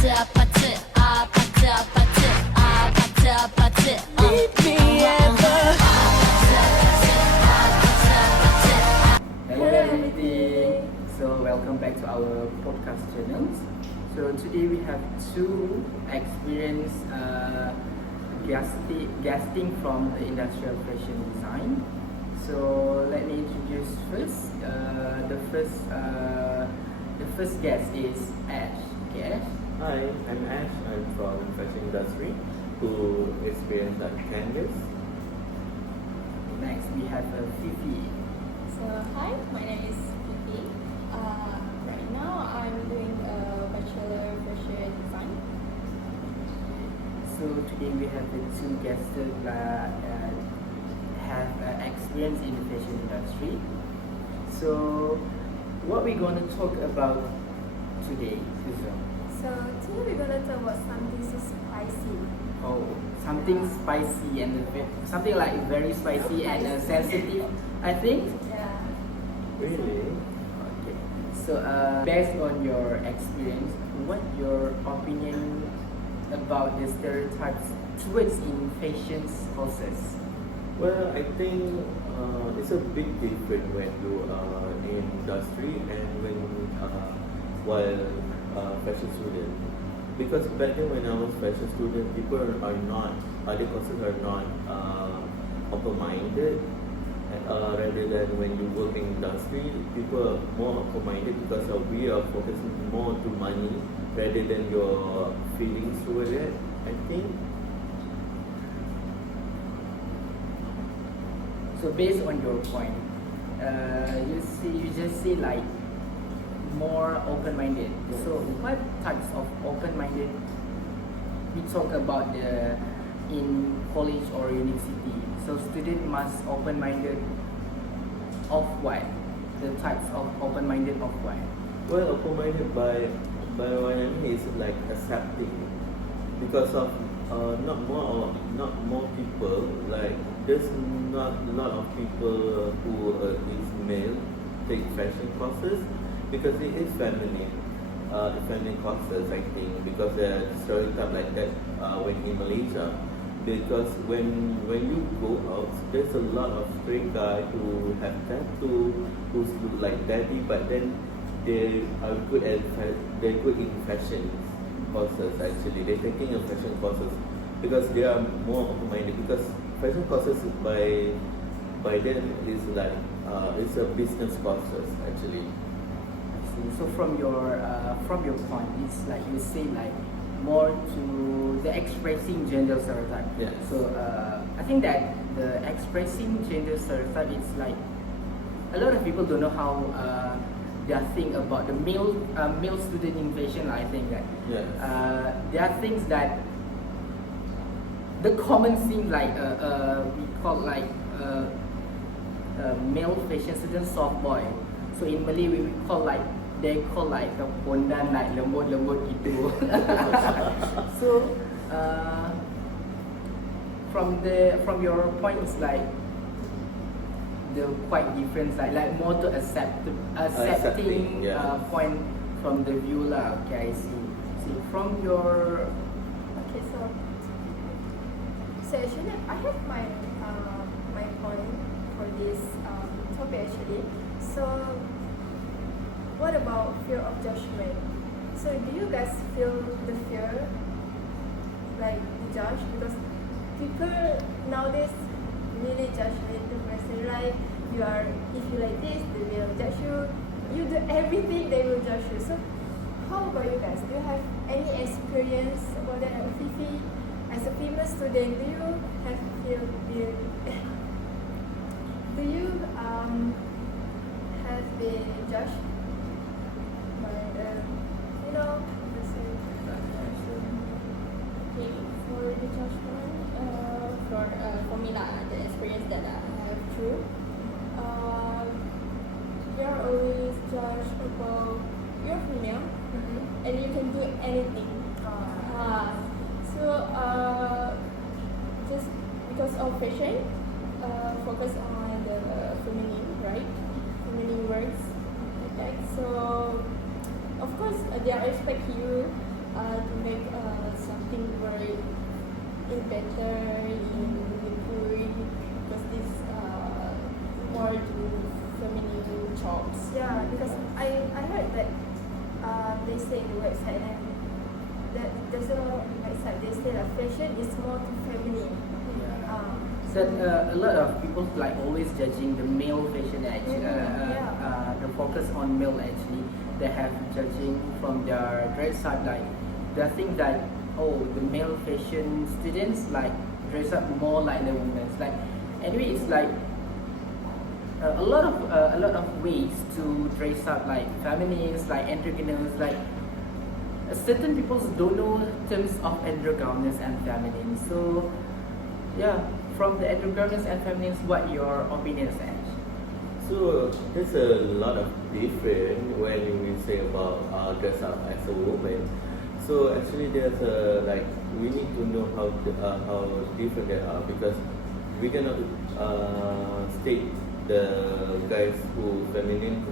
Meet me at the Hello everything. So welcome back to our podcast channel. So today we have two experienced guesting from the industrial fashion design. So let me introduce first. The first guest is Ash. Okay, Ash. Hi, I'm Ash. I'm from fashion industry who experienced at Canvas. Next we have Fifi. So hi, my name is Pipi. Right now I'm doing a bachelor fashion design. So today we have the two guests that have experience in the fashion industry. So what we're going to talk about today, Susan? So today we're gonna talk about something so spicy. Oh, something spicy and something like very spicy and sensitive, I think. Yeah. Really? Okay. So based on your experience, what your opinion about the stereotypes towards in fashion courses? Well, I think it's a big difference when you are in industry and when while fashion student. Because back then when I was fashion student, people are not, other courses are not open-minded. Rather than when you work in industry, people are more open-minded because we are focusing more to money rather than your feelings toward it, I think. So based on your point, you just say like more open-minded. Yes. So what types of open-minded we talk about in college or university? So student must open-minded of what? The types of open-minded of what? Well, open-minded by what I mean is like accepting, because of not more people, like there's not a lot of people who is male take fashion courses because it is feminine courses, I think, because there are stereotypes like that when in Malaysia. Because when you go out, there's a lot of straight guys who have tattoo, who look like daddy, but then they are good in fashion courses. Actually, they're taking a fashion courses because they are more open-minded. Because fashion courses by them is like it's a business courses actually. So from your point, it's like you say like more to the expressing gender stereotype. Yes. So I think that the expressing gender stereotype is like a lot of people don't know how they think about the male student in fashion. I think that Yes. there are things that the common thing like we call like male fashion student soft boy. So in Malay we call like they call like a pondan like lembut gitu. So from your point it's like the quite difference like more to accepting yeah. point from the view lah. Okay, I see from your Okay, so actually I have my my point for this topic actually. So what about fear of judgment? So do you guys feel the fear like the judge? Because people nowadays really judge the person, right? You are, if you like this, they will judge you. You do everything, they will judge you. So how about you guys? Do you have any experience about that? Fifi, as a female student, do you have feel do you have been judged by you know? Okay, for the judgment, for me lah, the experience that I have through, they are always judged about you're female and you can do anything. So just because of fashion, focus on the feminine, right? Feminine words like that. So of course they expect you to better in liquid because this more to feminine jobs. Yeah, because I heard that they say in the website and that there's a website they say that fashion is more to feminine. Yeah. Um, So a lot of people like always judging the male fashion actually, Yeah. the focus on male actually. They have judging from their dress up like they think that the male fashion students like dress up more like the women. Like anyway, it's like a lot of ways to dress up like feminists, like androgynous, like certain people don't know terms of androgynous and feminine. So yeah, from the androgynous and feminine, what your opinions are? So there's a lot of different when we say about dress up as a woman. So actually, there's a like we need to know how different they are because we cannot state the guys who feminine.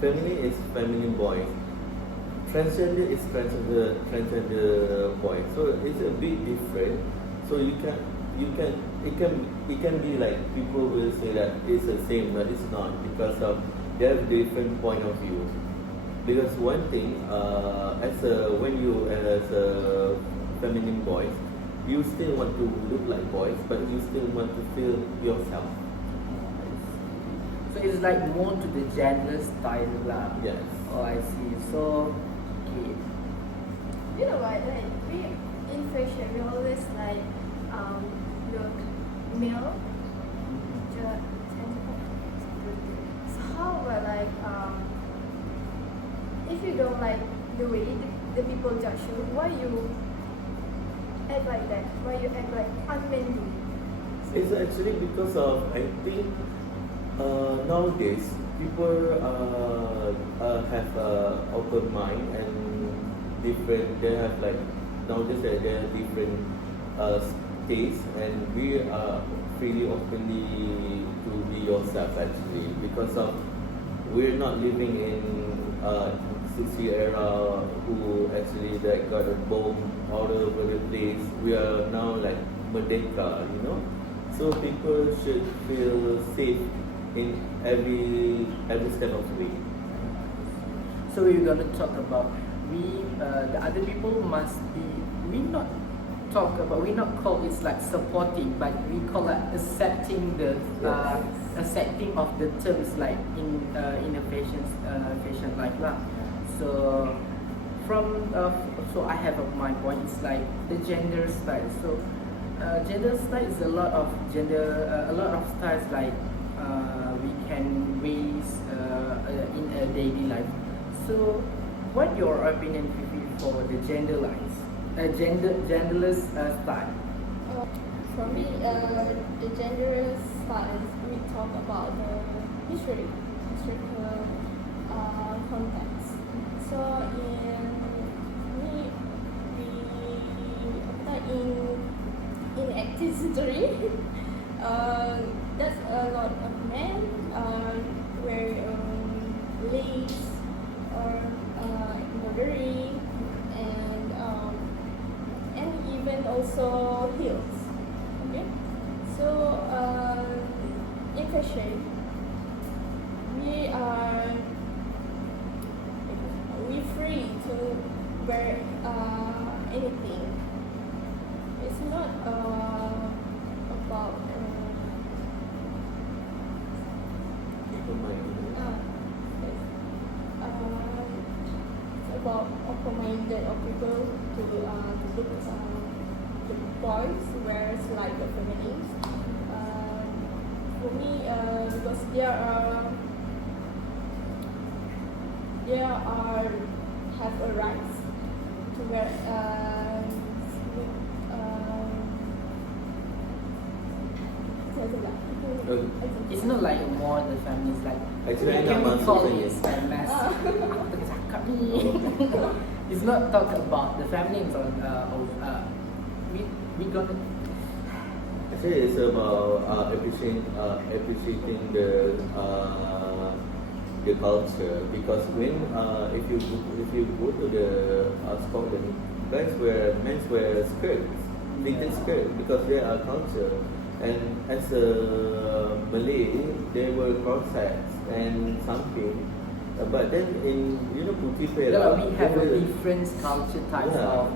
Feminine is feminine boys. Transgender is transgender boys. So it's a bit different. So it can be like people will say that it's the same, but it's not because of they have different point of view. Because one thing, when you as a feminine boys, you still want to look like boys, but you still want to feel yourself. So it's like more to the gender style lah. Yes. Oh, I see. So okay. you know what? Like we in fashion, we always like look male. So how about like if you don't like the way the people judge you, why you act like that? Why you act like unmanly? It's actually because of I think nowadays people have open mind and different. They have like nowadays they have different taste, and we are freely openly to be yourself actually because of we're not living in 60 era who actually like got a bomb all over the place. We are now like merdeka, you know. So people should feel safe in every step of the way. So we're gonna talk about the other people must be we not call it like supporting, but we call it accepting accepting of the terms like in a fashion like that. So so I have my point. It's like the gender style. So gender style is a lot of styles like we can raise in a daily life. So what your opinion for the genderless style? For me, the gender styles, we talk about the historical context. So in active history, there's a lot of men wear lace or embroidery and even also heels. Okay, so in fashion, we free to wear anything. It's not about Open mind. it's about open-minded of people to look the boys wears like the feminines. For me, because there are have a right to wear It's not like more the feminist like Actually, I can nak we masuk call sini. it feminist? Apa tengah cakap ni? It's not talk about the feminines or we gonna Actually, it's about appreciating the culture because when if you go to the Scotland, men's wear skirts. pleated skirt because they are culture. And as a Malay, they were corsets and something. But then in Putih Perak, We have they a were- different culture types Yeah. of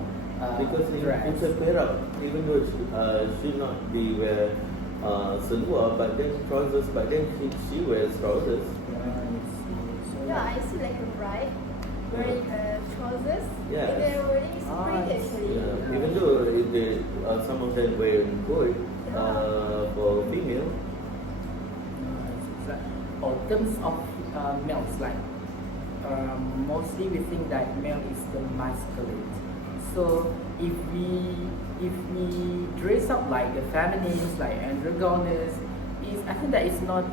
because in dress. Putih Perak, even though should not be wear seluar, but then trousers. But then she wears trousers. Yeah, I see like a bride wearing trousers. Yes. And their wedding is pretty actually. Yeah. Even though some of them wear gold for female. In terms of males, like mostly we think that male is the masculine. So if we dress up like the feminists, like androgynous, I think that is not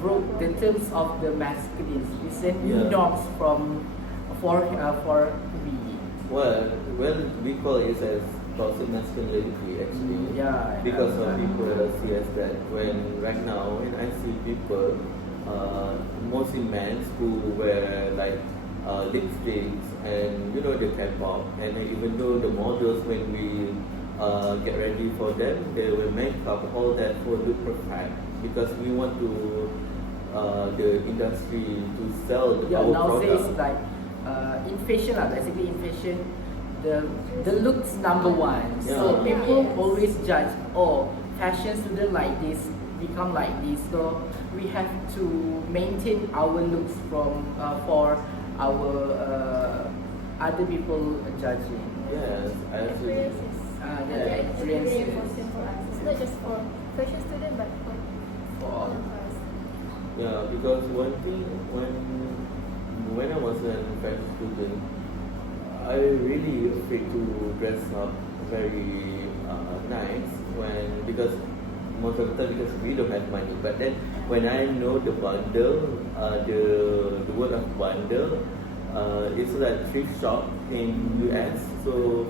broke the terms of the masculine. It's a new Yeah. norms for we. Well, we call it as toxic masculinity actually. Yeah. Because of people see as that right now when I see people, mostly men who wear like lipsticks and the K-pop, and even though the models when we get ready for them, they will make up all that for look perfect because we want to the industry to sell our Nowadays product. like in fashion basically in fashion the looks number one. So Yeah. people Yes. always judge, fashion student like this become like this. So we have to maintain our looks from for our other people judging. Yes, I actually. Experience is Yeah, it's really experience important for us. It's not just for fashion student but for all of us. Yeah, because one thing when I was a fashion student, I really afraid to dress up very nice because most of the time because we don't have money. But then when I know the bundle, the word of bundle, it's like thrift shop in US. So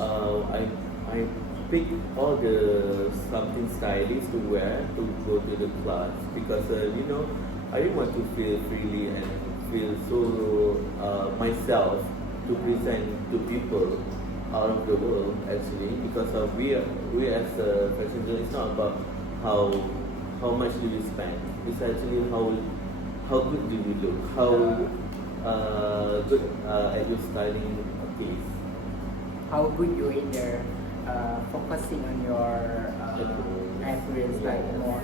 I pick all the something stylish to wear to go to the class because I didn't want to feel freely and feel so myself to present to people out of the world actually because we as a passenger, it's not about how much do you spend, it's actually how good do you look, how good at your styling piece. How good you in there focusing on your appearance like more.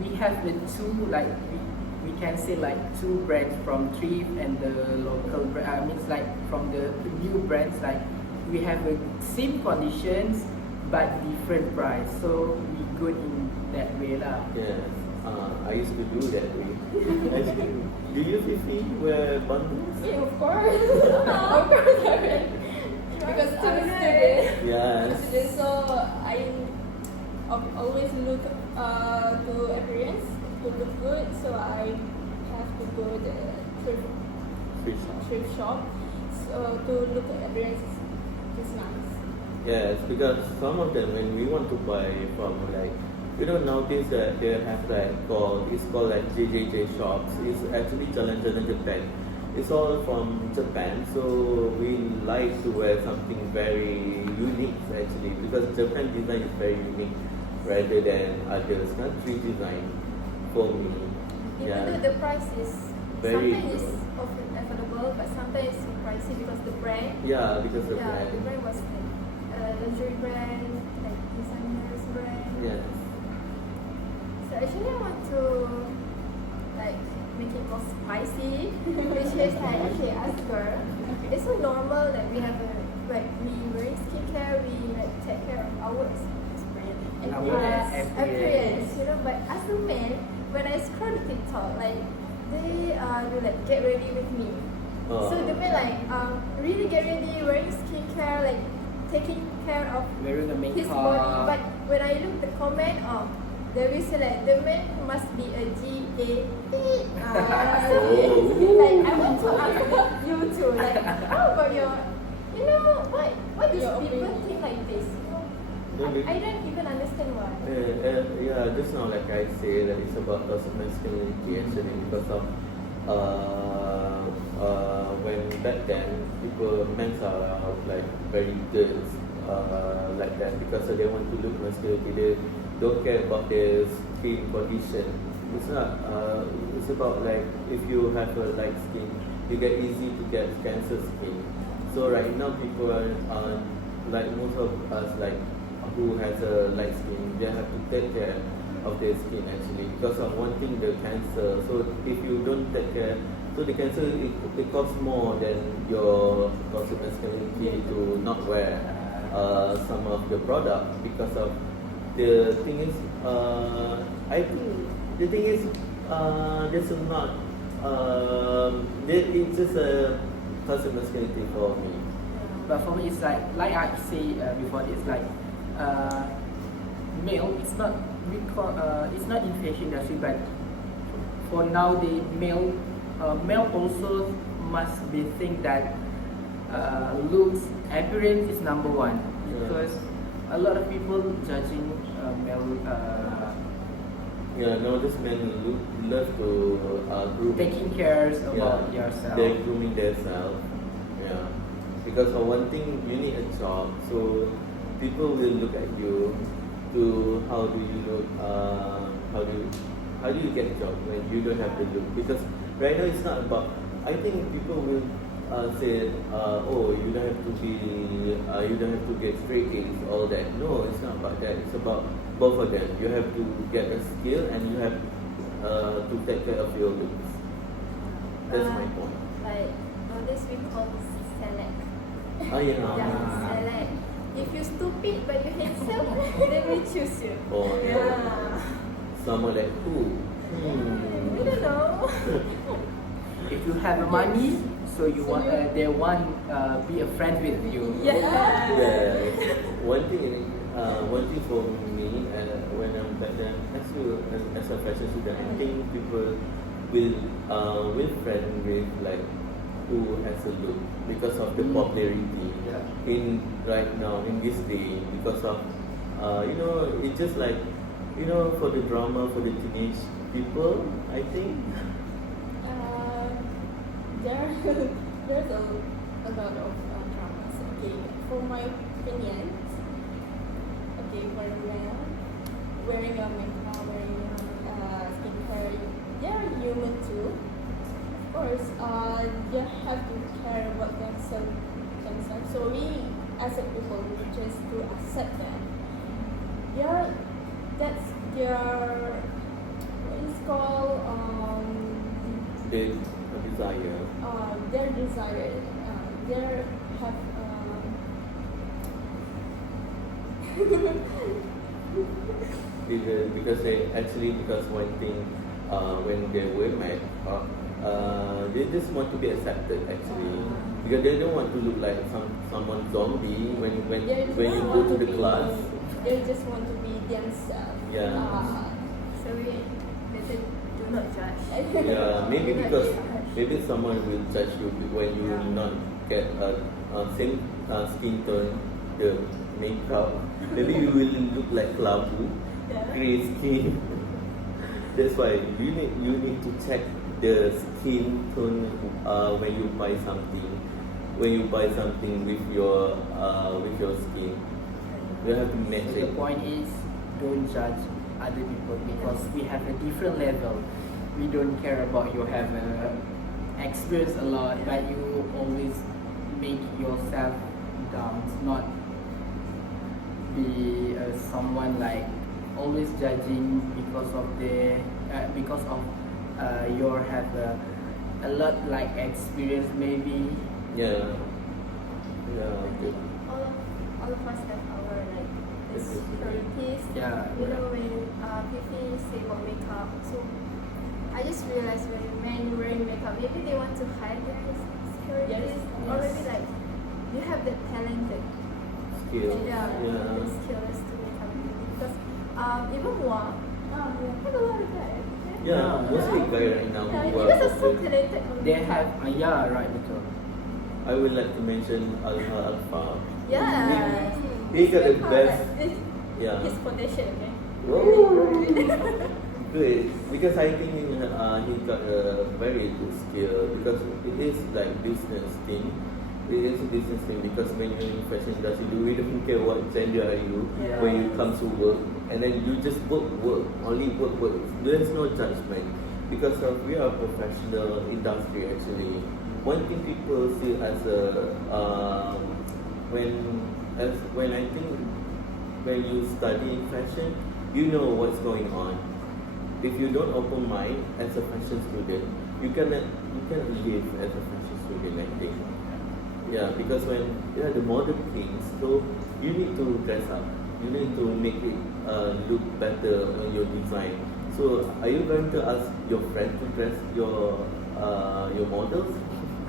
We have the two like we can say like two brands from thrift and the local brand. I mean like from the new brands like we have a same conditions but different price. So we good in that way lah. Yes, I used to do that way. Actually, do you Fifi wear bundles? Yeah, of course. Of course I will. Because I'm a student. Yes. Student, so I always look to appearance to look good. So I have to go the thrift shop. So to look at appearance is nice. Yes, because some of them when we want to buy from like nowadays that they have like it's called like JJJ shops. It's actually Jalan Japan. It's all from Japan, so we like to wear something very unique actually because Japan design is very unique rather than other country design for me. Even though the price is Very sometimes is good. often affordable, but sometimes it's pricey because the brand. Yeah, because the Yeah, brand. the brand was like luxury brand, like designers brand. Yes. So actually, I want to like make it more spicy, which is like okay, as girl, it's so normal that we have we wearing skincare, we like take care of our Appearance. appearance, But as a man, when I scroll TikTok, like they do like get ready with me. So the man like really get ready, wearing skincare, like taking care of Wearing a his makeup. body. But when I look the comment, there is like the man must be a GA. So like I want to ask you too, like how about your, why do Your people opinion. think like this? I don't even understand why. Yeah, just now like I say that it's about masculinity actually because of when back then men are like very girls like that because they want to look muscularity. They don't care about their skin condition. It's not. It's about like if you have a light skin, you get easy to get cancer skin. So right now people are like most of us like who has a light skin, they have to take care of their skin actually because of wanting the cancer. So if you don't take care, so the cancer it costs more than your consequently to not wear some of the product because of the thing is I think the thing is this is not it's just a customer masculinity for me. But for me, it's like I say before, it's like male. It's not it's not in fashion industry, but for now the male also must be think that looks appearance is number one because a lot of people judging male. Yeah, nowadays men love to groom. Taking care about yourself. They're grooming themselves. Yeah. Because for one thing, you need a job, so people will look at you to how do you look, how do you get a job when you don't have the look? Because right now it's not about. I think people will say, oh, you don't have to be, you don't have to get straight A's, all that. No, it's not about that. It's about both of them. You have to get a skill and you have to take care of your looks. That's my point. Like nowadays we call select. Oh yeah. Yeah, select. If you stupid but you handsome, then we choose you. Oh yeah. Someone like who? We don't know. If you have money, so you want they want be a friend with you. Yeah. Yeah. One thing for me, when I'm back then, as a fashion student, I think people will friend with like who has a look because of the popularity in right now in this day because of it's just like for the drama for the teenage people I think there's a lot of dramas. Okay, for my opinion, okay, for men, wearing a makeup, wearing skincare, they are human too. Of course, they have to care about themselves. So we, as a people, we just to accept that. That's their what is called the desire. Their desire. Their have. Because one thing when they wear makeup they just want to be accepted actually because they don't want to look like someone zombie when you go to the class. They just want to be themselves. So we better do not judge. Yeah, maybe someone will judge you when you not get same skin tone, the makeup. Maybe you will look like Labu, grey skin. That's why you need to check the skin tone when you buy something. When you buy something with your skin, you have to match So the it. point is, don't judge other people because we have a different level. We don't care about you have experience a lot, but you always make yourself down. Not be someone like always judging because of your have a lot like experience maybe. Yeah. I think all of us have our like insecurities. Yeah. You know when people say about makeup, so I just realized when men wearing makeup, maybe they want to hide their insecurities, or maybe like you have the talented Skill. the skills to make up because even Wang have a lot of guys. Yeah, mostly guy right now Yeah, who you guys are are so popular. talented. on They makeup. have right betul. I would like to mention Alpha. Yeah. He got the Makeup, best. like, Yeah. his foundation, okay? Whoa. Good, because I think he got a very good skill because it is like business thing. it is a business thing because when you're in fashion industry, you don't care what gender are you Yeah. when you come to work, and then you just work, only work. There's no judgment because we are a professional industry actually. One thing people see as a when I think when you study in fashion, you know what's going on. If you don't open mind as a fashion student, you cannot live as a fashion student, I think. Yeah, because when the model things, so you need to dress up. You need to make it look better on your design. So are you going to ask your friend to dress your models?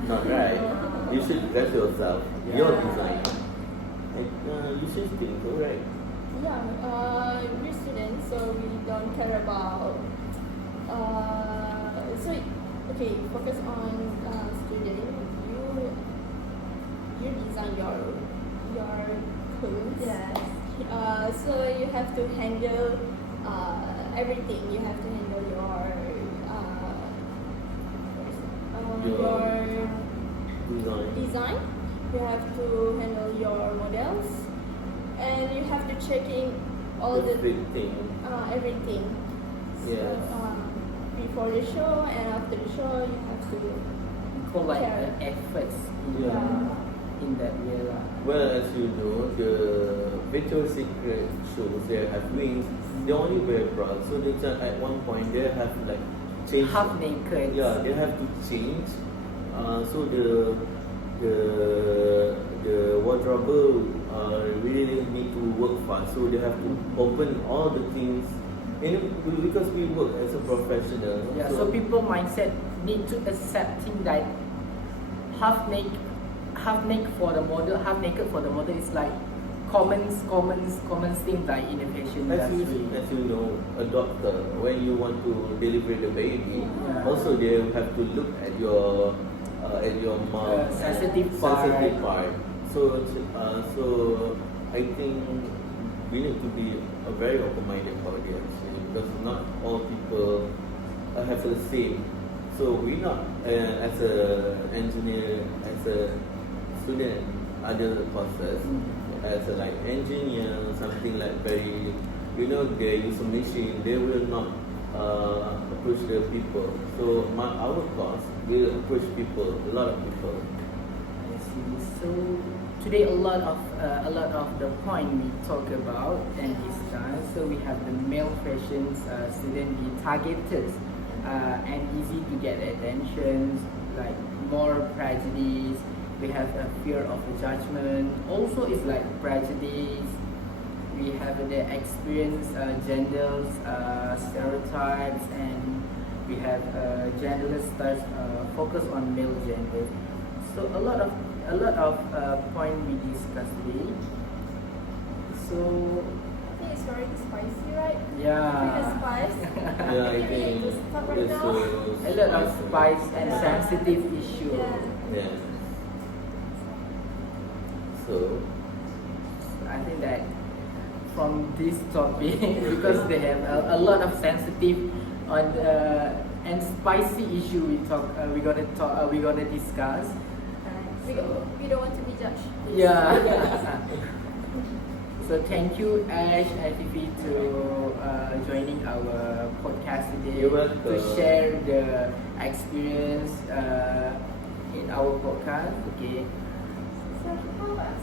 Not right. You should dress yourself, your design. And you should think, alright. Yeah, we're students, so we don't care about. Okay, focus on student. You design your clothes. Yes. So you have to handle everything. You have to handle your design. You have to handle your models, and you have to check in all the everything. everything. Yes. So, before the show and after the show, you have to. For like Yeah. the efforts in that way lah. Well, as you know, the Victoria's Secret shows they have wings. They only wear bras, so they just, at one point they have like change. Half naked. Yeah, they have to change. So the wardrobe really need to work fast. So they have to open all the things. And because we work as a professional. Yeah, so people mindset need to accepting that half naked for the model, half naked for the model is like common thing like in the fashion industry. As you know, a doctor when you want to deliver the baby, Yeah. also they have to look at your mouth Sensitive part. So I think we need to be very open-minded about it actually, because not all people have the same. So we not as a engineer, as a student, other courses, as a like engineer, something like very, they use a machine, they will not approach the people. So our course will approach people, a lot of people. I see. So today a lot of the point we talk about and discuss. So we have the male fashion student be targeted and easy to get attention, like more prejudice. We have a fear of judgment. Also, it's like prejudice. We have the experience gender stereotypes, and we have genderless stuff focus on male gender. So a lot of point we discussed today. So I think it's very spicy, right? yeah, Because spice. Yeah, I think Just stop right it's now. a lot of spice and sensitive issue. Yeah. Yeah. So I think that from this topic, because they have a lot of sensitive on the and spicy issue we're gonna discuss. We don't want to be judged. Yeah. So thank you Ash and Fifi to joining our podcast today You're welcome. to share the experience in our podcast. Okay. So how us?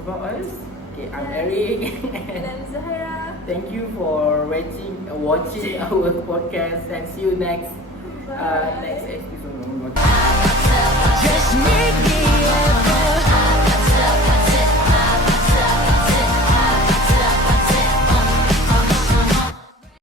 About us? Okay, I'm Yes. Eric. And I'm Zahara. Thank you for watching our podcast and see you next Bye. next episode.